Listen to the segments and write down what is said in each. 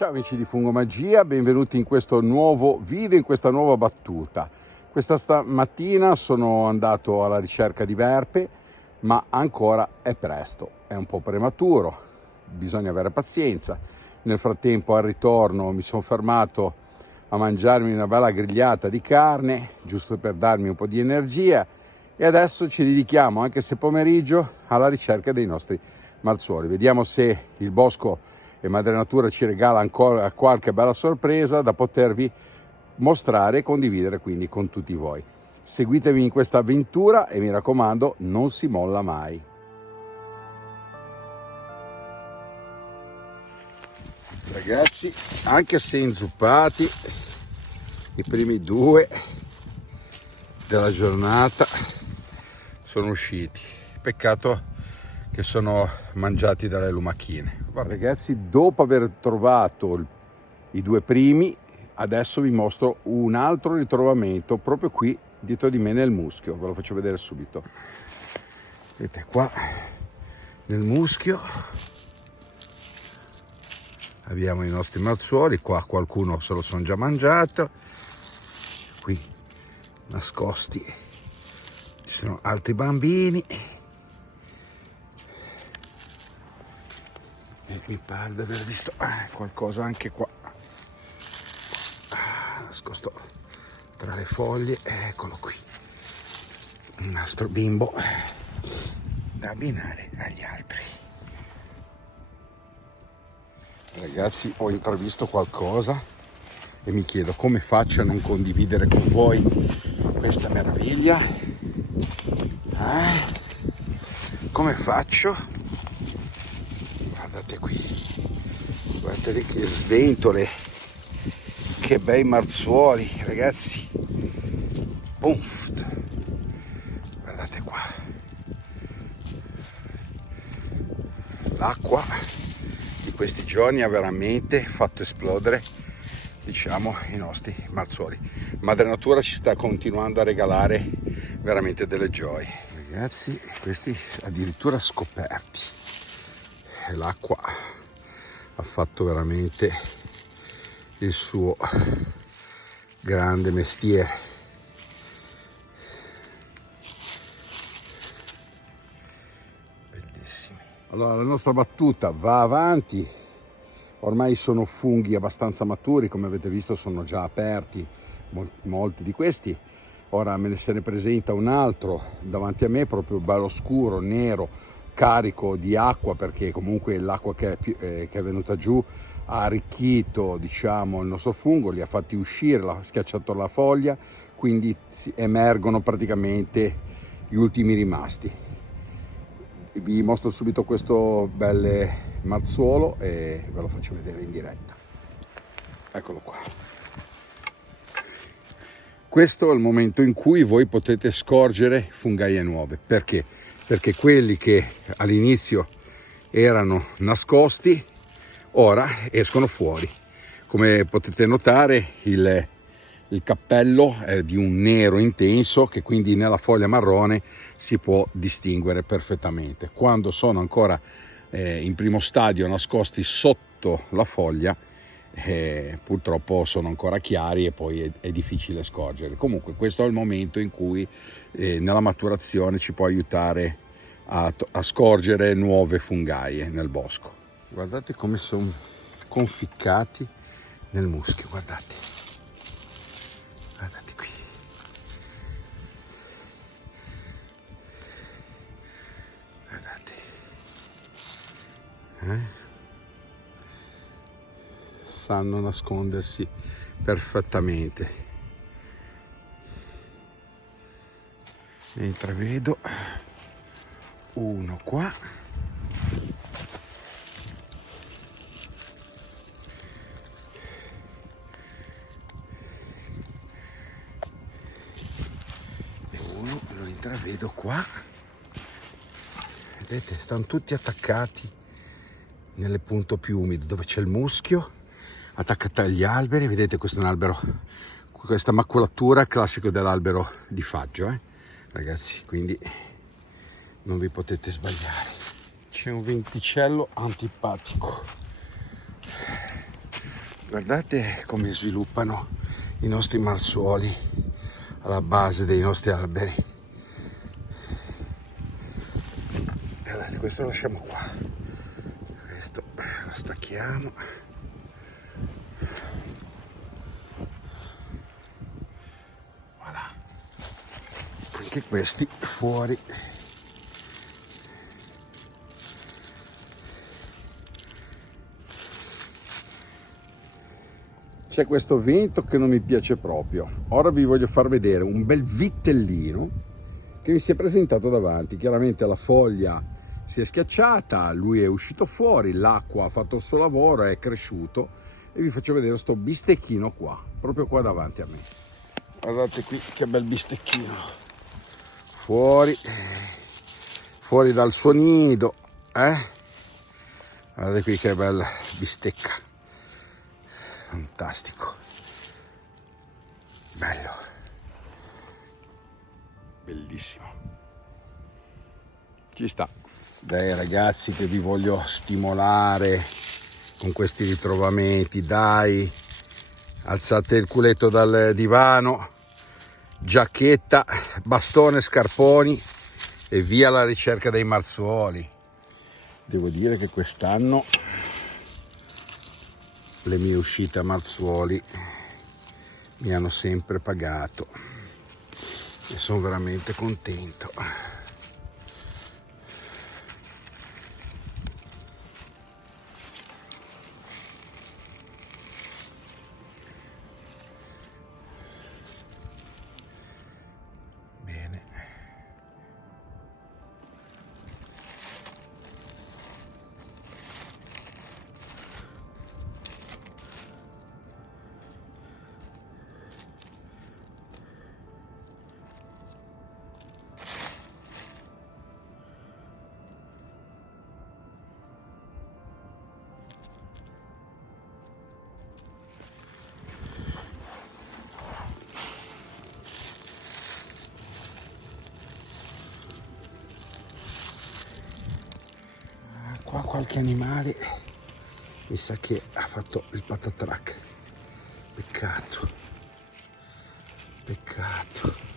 Ciao amici di Fungomagia, benvenuti in questo nuovo video, in questa nuova battuta. Questa stamattina sono andato alla ricerca di verpe, ma ancora è presto, è un po' prematuro, bisogna avere pazienza. Nel frattempo al ritorno mi sono fermato a mangiarmi una bella grigliata di carne, giusto per darmi un po' di energia, e adesso ci dedichiamo, anche se pomeriggio, alla ricerca dei nostri marzuoli. Vediamo se il bosco e Madre Natura ci regala ancora qualche bella sorpresa da potervi mostrare e condividere quindi con tutti voi. Seguitemi in questa avventura e mi raccomando, non si molla mai. Ragazzi, anche se inzuppati, i primi due della giornata sono usciti. Peccato che sono mangiati dalle lumachine. Ragazzi, dopo aver trovato i due primi, adesso vi mostro un altro ritrovamento proprio qui dietro di me nel muschio. Ve lo faccio vedere subito. Vedete qua nel muschio abbiamo i nostri marzuoli. Qua qualcuno se lo sono già mangiato. Qui nascosti ci sono altri bambini. E mi pare di aver visto qualcosa anche qua, nascosto tra le foglie. Eccolo qui, un nastro bimbo da abbinare agli altri. Ragazzi, ho intravisto qualcosa e mi chiedo come faccio a non condividere con voi questa meraviglia. Come faccio? Guardate qui, guardate che sventole, che bei marzuoli, ragazzi. Puff. Guardate qua, l'acqua di questi giorni ha veramente fatto esplodere, diciamo, i nostri marzuoli. Madre Natura ci sta continuando a regalare veramente delle gioie. Ragazzi, questi addirittura scoperti. L'acqua ha fatto veramente il suo grande mestiere. Bellissimi. Allora, la nostra battuta va avanti. Ormai sono funghi abbastanza maturi, come avete visto sono già aperti molti di questi. Ora se ne presenta un altro davanti a me, proprio bello scuro, nero, carico di acqua, perché comunque l'acqua che è venuta giù ha arricchito, diciamo, il nostro fungo, li ha fatti uscire, ha schiacciato la foglia, quindi emergono praticamente gli ultimi rimasti. Vi mostro subito questo bel marzuolo e ve lo faccio vedere in diretta. Eccolo qua. Questo è il momento in cui voi potete scorgere fungaie nuove. Perché? Perché quelli che all'inizio erano nascosti ora escono fuori. Come potete notare, il cappello è di un nero intenso, che quindi nella foglia marrone si può distinguere perfettamente. Quando sono ancora in primo stadio nascosti sotto la foglia, purtroppo sono ancora chiari e poi è difficile scorgere. Comunque questo è il momento in cui nella maturazione ci può aiutare a scorgere nuove fungaie nel bosco. Guardate come sono conficcati nel muschio, guardate qui. Guardate, sanno nascondersi perfettamente. Ne intravedo uno qua, e uno lo intravedo qua. Vedete, stanno tutti attaccati nelle punte più umide dove c'è il muschio, attaccati agli alberi. Vedete, questo è un albero, questa maculatura classico dell'albero di faggio, ragazzi, quindi non vi potete sbagliare. C'è un venticello antipatico. Guardate come sviluppano i nostri marsuoli alla base dei nostri alberi. Guardate, questo lo lasciamo qua, questo lo stacchiamo. Voilà. Anche questi fuori. C'è questo vento che non mi piace proprio. Ora vi voglio far vedere un bel vitellino che mi si è presentato davanti. Chiaramente la foglia si è schiacciata, lui è uscito fuori, l'acqua ha fatto il suo lavoro, è cresciuto, e vi faccio vedere sto bistecchino qua, proprio qua davanti a me. Guardate qui che bel bistecchino. Fuori dal suo nido, Guardate qui che bella bistecca. Fantastico, bello, bellissimo, ci sta. Dai ragazzi, che vi voglio stimolare con questi ritrovamenti, dai, alzate il culetto dal divano, giacchetta, bastone, scarponi e via alla ricerca dei marzuoli. Devo dire che quest'anno le mie uscite a marzuoli mi hanno sempre pagato e sono veramente contento. Bene. Qua qualche animale mi sa che ha fatto il patatrack. Peccato, peccato.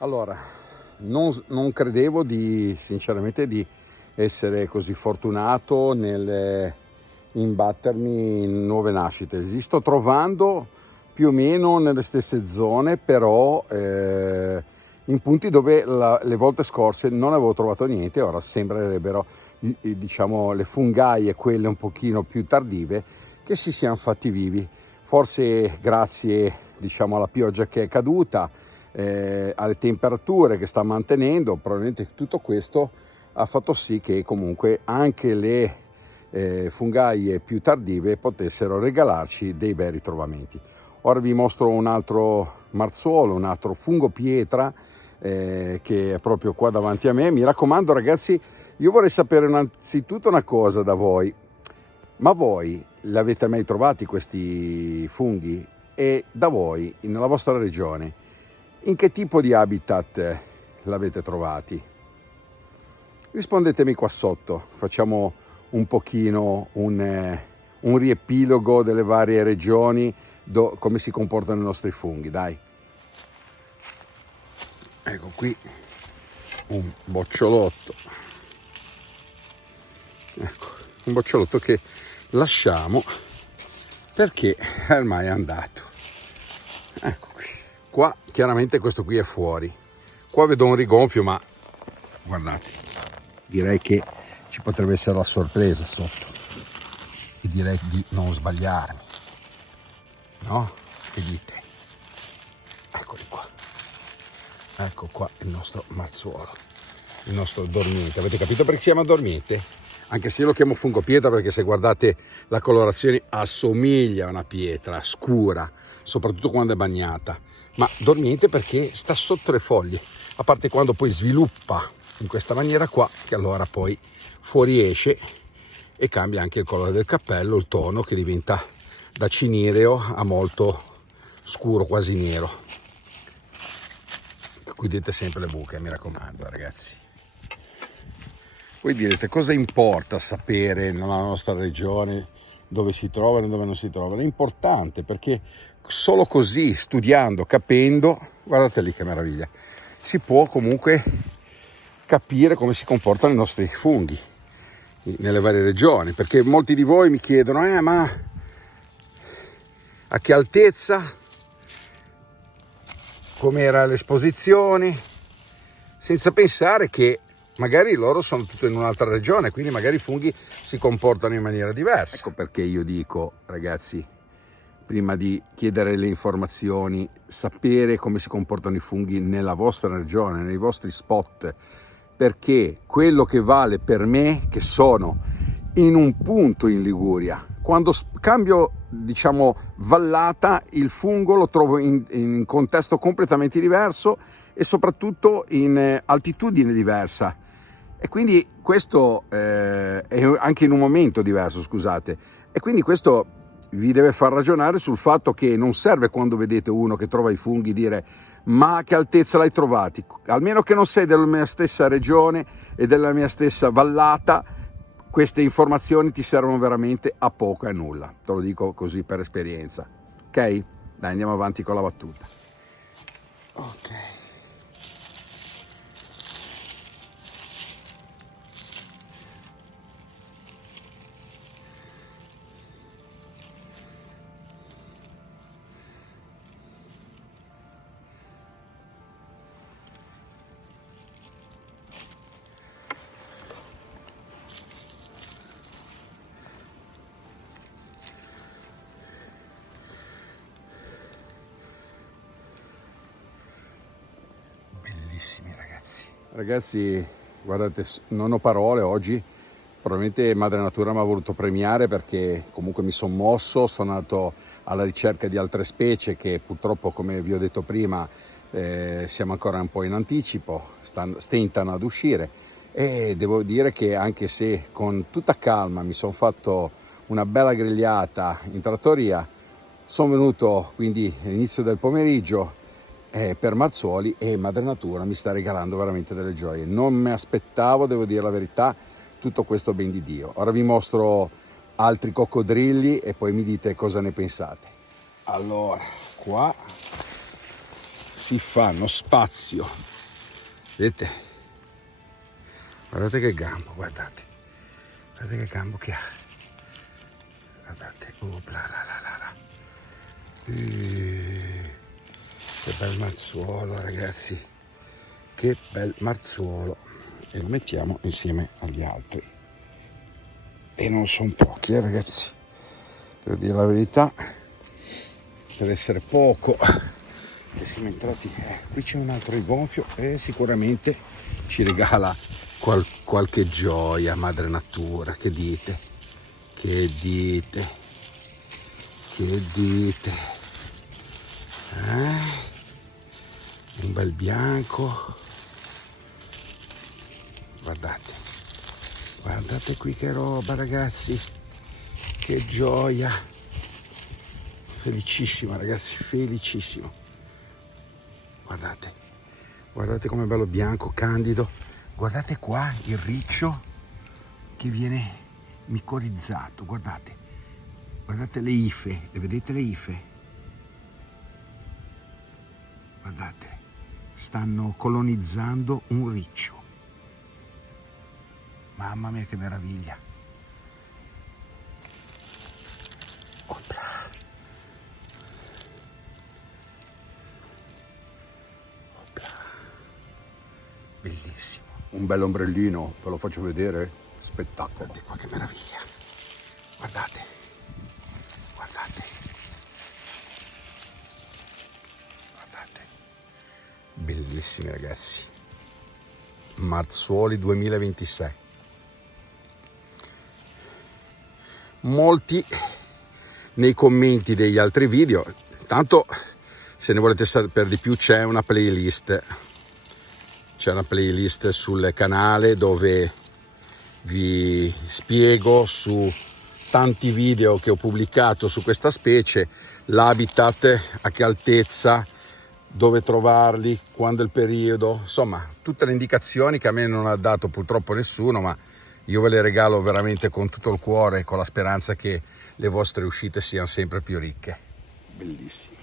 Allora, non credevo sinceramente di essere così fortunato nel imbattermi in nuove nascite. Li sto trovando più o meno nelle stesse zone, però in punti dove le volte scorse non avevo trovato niente. Ora sembrerebbero, diciamo, le fungaie, quelle un pochino più tardive, che si siano fatti vivi. Forse grazie, diciamo, alla pioggia che è caduta, alle temperature che sta mantenendo, probabilmente tutto questo ha fatto sì che comunque anche le fungaie più tardive potessero regalarci dei bei ritrovamenti. Ora vi mostro un altro marzuolo, un altro fungo pietra che è proprio qua davanti a me. Mi raccomando ragazzi, io vorrei sapere innanzitutto una cosa da voi: ma voi l'avete mai trovati questi funghi? E da voi, nella vostra regione, in che tipo di habitat l'avete trovati? Rispondetemi qua sotto, facciamo un pochino un riepilogo delle varie regioni, come si comportano i nostri funghi, dai. Ecco qui un bocciolotto, ecco, un bocciolotto che lasciamo perché ormai è andato. Ecco qui. Qua chiaramente questo qui è fuori. Qua vedo un rigonfio, ma guardate, direi che ci potrebbe essere la sorpresa sotto, e direi di non sbagliarmi, no? Che dite? Eccoli qua, ecco qua il nostro marzuolo, il nostro dormiente. Avete capito perché si chiama dormiente? anche se io lo chiamo fungo pietra perché se guardate la colorazione assomiglia a una pietra scura, soprattutto quando è bagnata, ma dormiente perché sta sotto le foglie, a parte quando poi sviluppa in questa maniera qua, che allora poi fuoriesce e cambia anche il colore del cappello, il tono, che diventa da cinereo a molto scuro, quasi nero. Chiudete sempre le buche, mi raccomando, ragazzi. Voi direte, cosa importa sapere nella nostra regione dove si trovano e dove non si trovano? È importante perché solo così, studiando, capendo, guardate lì che meraviglia, si può comunque capire come si comportano i nostri funghi nelle varie regioni, perché molti di voi mi chiedono ma a che altezza, com'era l'esposizione, senza pensare che magari loro sono tutti in un'altra regione, quindi magari i funghi si comportano in maniera diversa. Ecco perché io dico, ragazzi, prima di chiedere le informazioni, sapere come si comportano i funghi nella vostra regione, nei vostri spot, perché quello che vale per me, che sono in un punto in Liguria, quando cambio, diciamo, vallata, il fungo lo trovo in contesto completamente diverso e soprattutto in altitudine diversa. E quindi questo è anche in un momento diverso, scusate. E quindi questo vi deve far ragionare sul fatto che non serve, quando vedete uno che trova i funghi, dire ma a che altezza l'hai trovati? Almeno che non sei della mia stessa regione e della mia stessa vallata, queste informazioni ti servono veramente a poco e a nulla. Te lo dico così per esperienza. Ok? Dai, andiamo avanti con la battuta. Ok. Bellissimi, ragazzi, guardate, non ho parole oggi. Probabilmente Madre Natura mi ha voluto premiare perché comunque mi sono mosso, sono andato alla ricerca di altre specie che purtroppo, come vi ho detto prima, siamo ancora un po' in anticipo, stentano ad uscire, e devo dire che anche se con tutta calma mi sono fatto una bella grigliata in trattoria, sono venuto quindi all'inizio del pomeriggio per Mazzuoli e Madre Natura mi sta regalando veramente delle gioie. Non mi aspettavo, devo dire la verità, tutto questo ben di Dio. Ora vi mostro altri coccodrilli e poi mi dite cosa ne pensate. Allora, qua si fanno spazio, vedete? Guardate che gambo, guardate che gambo che ha, guardate, che bel mazzuolo, ragazzi, che bel mazzuolo, e lo mettiamo insieme agli altri, e non sono pochi, ragazzi, devo dire la verità, per essere poco che siamo entrati. Qui c'è un altro rigonfio e sicuramente ci regala qualche gioia Madre Natura. Che dite? Un bel bianco, guardate qui che roba, ragazzi, che gioia, felicissima, ragazzi, felicissimo. Guardate com'è bello bianco, candido. Guardate qua il riccio che viene micorizzato, guardate le ife, le vedete le ife? Guardate, stanno colonizzando un riccio. Mamma mia che meraviglia. Opla. Bellissimo. Un bel ombrellino, ve lo faccio vedere, spettacolo. Guardate qua che meraviglia. Guardate. Bellissimi, ragazzi. Mazzuoli 2026. molti nei commenti degli altri video. Tanto se ne volete sapere di più c'è una playlist sul canale dove vi spiego su tanti video che ho pubblicato su questa specie, l'habitat, a che altezza, dove trovarli, quando è il periodo, insomma tutte le indicazioni che a me non ha dato purtroppo nessuno, ma io ve le regalo veramente con tutto il cuore, con la speranza che le vostre uscite siano sempre più ricche. Bellissimo.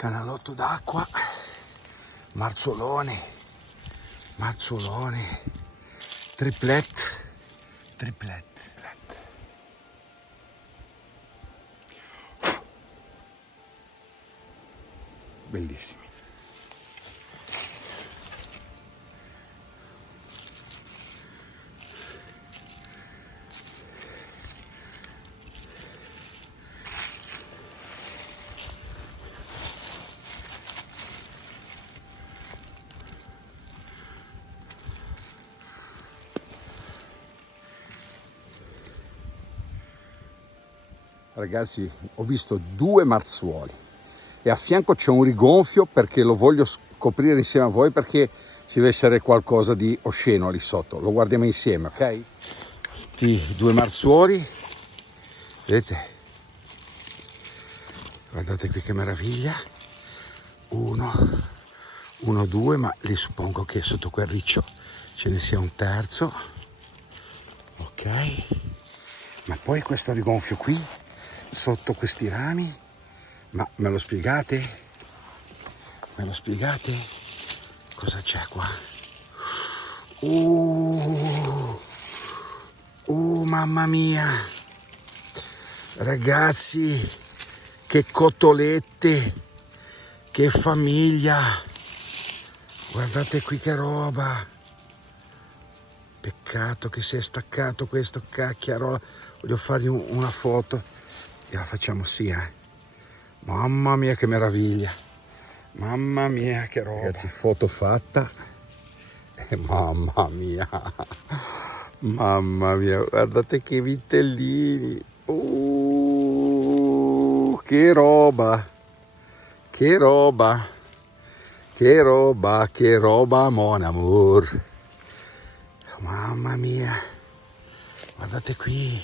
Canalotto d'acqua, marzolone, triplet. Bellissimi. Ragazzi, ho visto 2 marzuoli e a fianco c'è un rigonfio perché lo voglio scoprire insieme a voi, perché ci deve essere qualcosa di osceno lì sotto. Lo guardiamo insieme, ok? Questi 2 marzuoli, vedete? Guardate qui che meraviglia. Uno, due, ma li suppongo che sotto quel riccio ce ne sia un terzo. Ok? Ma poi questo rigonfio qui, sotto questi rami, ma me lo spiegate? Cosa c'è qua? Mamma mia, ragazzi, che cotolette, che famiglia, guardate qui che roba. Peccato che si è staccato questo cacchiarola. Voglio fargli una foto e la facciamo Mamma mia che meraviglia, mamma mia che roba. Ragazzi, foto fatta e mamma mia, guardate che vitellini. Che roba, mon amour. Mamma mia, guardate qui,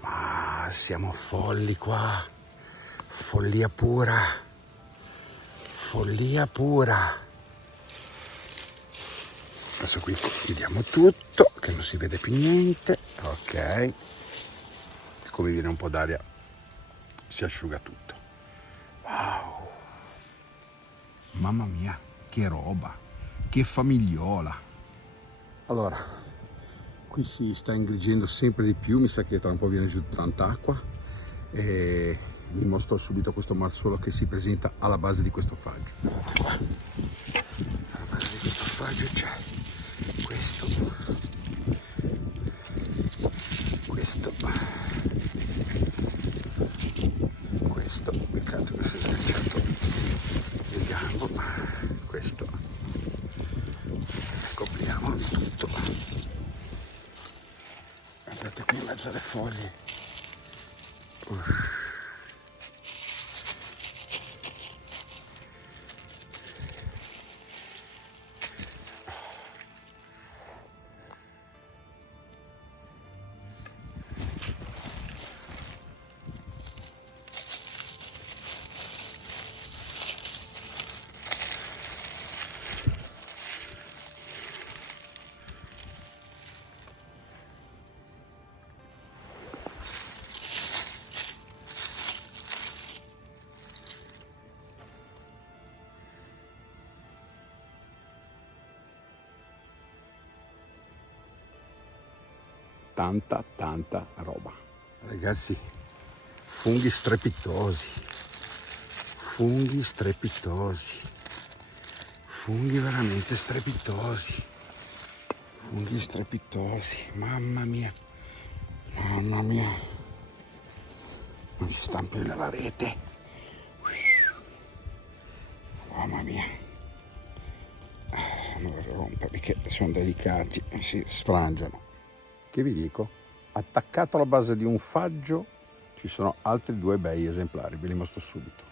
ma siamo folli qua, follia pura. Adesso qui chiudiamo tutto, che non si vede più niente, ok, come viene un po' d'aria, si asciuga tutto. Wow, mamma mia, che roba, che famigliola. Allora, qui si sta ingrigendo sempre di più, mi sa che tra un po' viene giù tanta acqua e vi mostro subito questo marzuolo che si presenta alla base di questo faggio. Guardate qua, alla base di questo faggio c'è questo, peccato che si è schiacciato il gambo, questo, copriamo tutto. Guardate qui in mezzo alle foglie. Tanta roba, ragazzi, funghi strepitosi. funghi strepitosi, funghi veramente strepitosi, funghi strepitosi, mamma mia, non ci stanno più nella rete, mamma mia, non la rompa perché sono delicati, si sfrangiano. Che vi dico? Attaccato alla base di un faggio ci sono altri 2 bei esemplari, ve li mostro subito.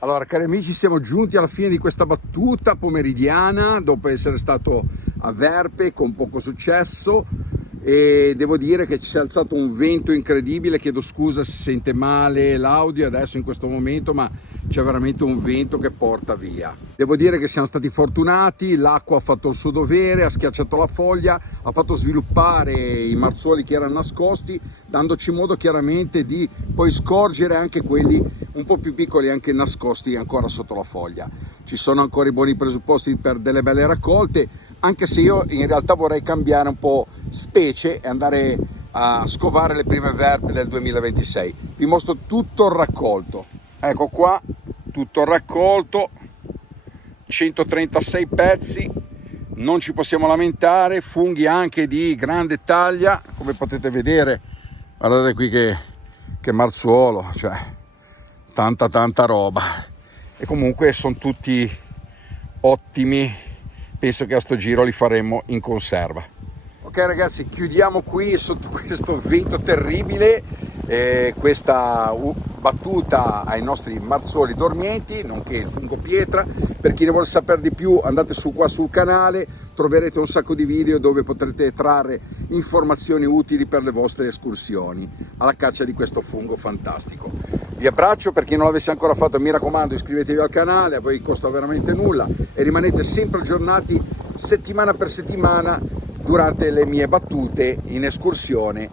Allora, cari amici, siamo giunti alla fine di questa battuta pomeridiana dopo essere stato a Verpe con poco successo, e devo dire che ci si è alzato un vento incredibile. Chiedo scusa se si sente male l'audio adesso in questo momento, ma c'è veramente un vento che porta via. Devo dire che siamo stati fortunati, l'acqua ha fatto il suo dovere, ha schiacciato la foglia, ha fatto sviluppare i marzuoli che erano nascosti, dandoci modo chiaramente di poi scorgere anche quelli un po' più piccoli, anche nascosti ancora sotto la foglia. Ci sono ancora i buoni presupposti per delle belle raccolte, anche se io in realtà vorrei cambiare un po' specie e andare a scovare le prime verpe del 2026. Vi mostro tutto il raccolto. Ecco qua, tutto il raccolto, 136 pezzi, non ci possiamo lamentare, funghi anche di grande taglia, come potete vedere, guardate qui che marzuolo, cioè tanta roba, e comunque sono tutti ottimi, penso che a sto giro li faremo in conserva. Ok ragazzi, chiudiamo qui sotto questo vento terribile questa battuta ai nostri marzuoli dormienti, nonché il fungo pietra. Per chi ne vuole sapere di più andate qua sul canale, troverete un sacco di video dove potrete trarre informazioni utili per le vostre escursioni alla caccia di questo fungo fantastico. Vi abbraccio, per chi non l'avesse ancora fatto mi raccomando iscrivetevi al canale, a voi costa veramente nulla e rimanete sempre aggiornati settimana per settimana durante le mie battute in escursione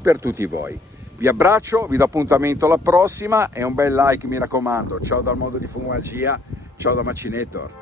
per tutti voi. Vi abbraccio, vi do appuntamento alla prossima e un bel like mi raccomando. Ciao dal mondo di Fungomagia, ciao da Macinator.